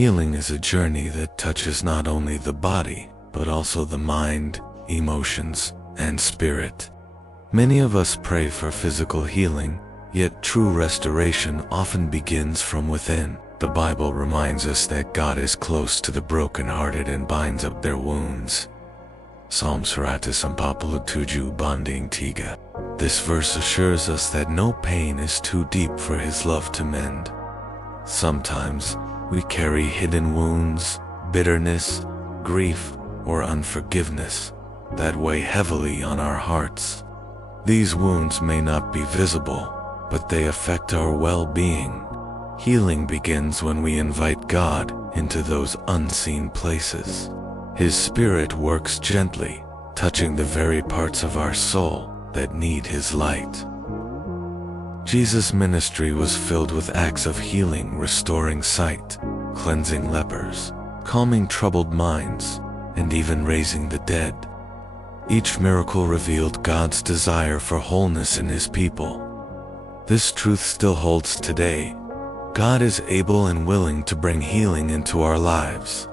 Healing is a journey that touches not only the body, but also the mind, emotions, and spirit. Many of us pray for physical healing, yet true restoration often begins from within. The Bible reminds us that God is close to the brokenhearted and binds up their wounds. Psalm 147 banding tiga. This verse assures us that no pain is too deep for His love to mend. Sometimes we carry hidden wounds, bitterness, grief, or unforgiveness that weigh heavily on our hearts. These wounds may not be visible, but they affect our well-being. Healing begins when we invite God into those unseen places. His Spirit works gently, touching the very parts of our soul that need His light. Jesus' ministry was filled with acts of healing, restoring sight, cleansing lepers, calming troubled minds, and even raising the dead. Each miracle revealed God's desire for wholeness in His people. This truth still holds today. God is able and willing to bring healing into our lives.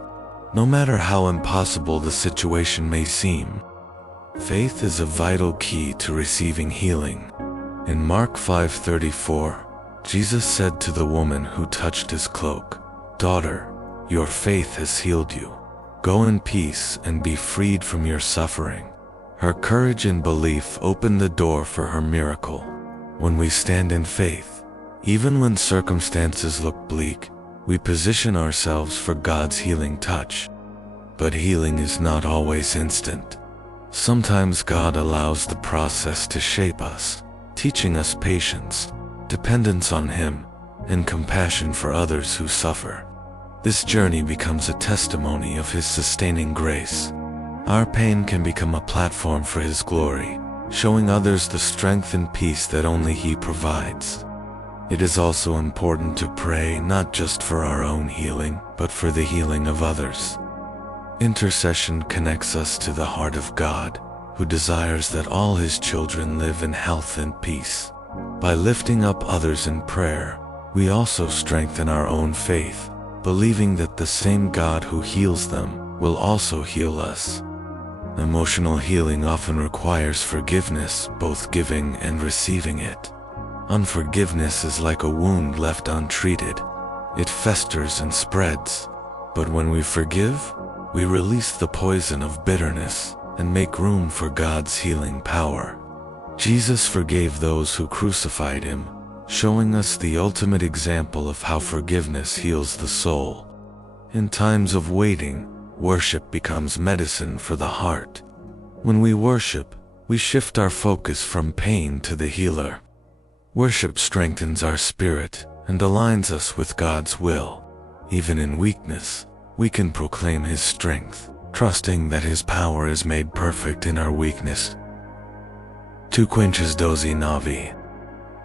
No matter how impossible the situation may seem, faith is a vital key to receiving healing. In Mark 5:34, Jesus said to the woman who touched His cloak, "Daughter, your faith has healed you. Go in peace and be freed from your suffering." Her courage and belief opened the door for her miracle. When we stand in faith, even when circumstances look bleak, we position ourselves for God's healing touch. But healing is not always instant. Sometimes God allows the process to shape us, teaching us patience, dependence on Him, and compassion for others who suffer. This journey becomes a testimony of His sustaining grace. Our pain can become a platform for His glory, showing others the strength and peace that only He provides. It is also important to pray not just for our own healing, but for the healing of others. Intercession connects us to the heart of God, who desires that all His children live in health and peace. By lifting up others in prayer, we also strengthen our own faith, believing that the same God who heals them will also heal us. Emotional healing often requires forgiveness, both giving and receiving it. Unforgiveness is like a wound left untreated. It festers and spreads. But when we forgive, we release the poison of bitterness and make room for God's healing power. Jesus forgave those who crucified Him, showing us the ultimate example of how forgiveness heals the soul. In times of waiting, worship becomes medicine for the heart. When we worship, we shift our focus from pain to the healer. Worship strengthens our spirit and aligns us with God's will. Even in weakness, we can proclaim His strength, trusting that His power is made perfect in our weakness. 2 Coríntios 12:9.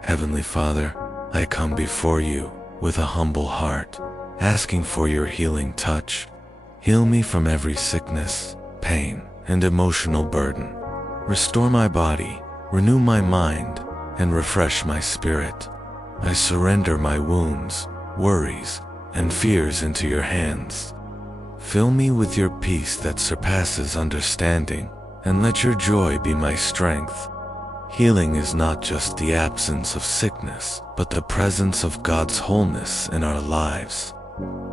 Heavenly Father, I come before You with a humble heart, asking for Your healing touch. Heal me from every sickness, pain, and emotional burden. Restore my body, renew my mind, and refresh my spirit. I surrender my wounds, worries, and fears into Your hands. Fill me with Your peace that surpasses understanding, and let Your joy be my strength. Healing is not just the absence of sickness, but the presence of God's wholeness in our lives.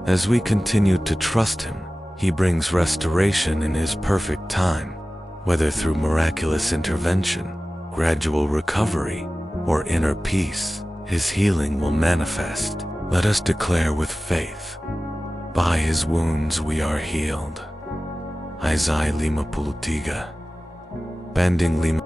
As we continue to trust Him, He brings restoration in His perfect time. Whether through miraculous intervention, gradual recovery, or inner peace, His healing will manifest. Let us declare with faith, by His wounds we are healed. Isaiah 53. Banding 5.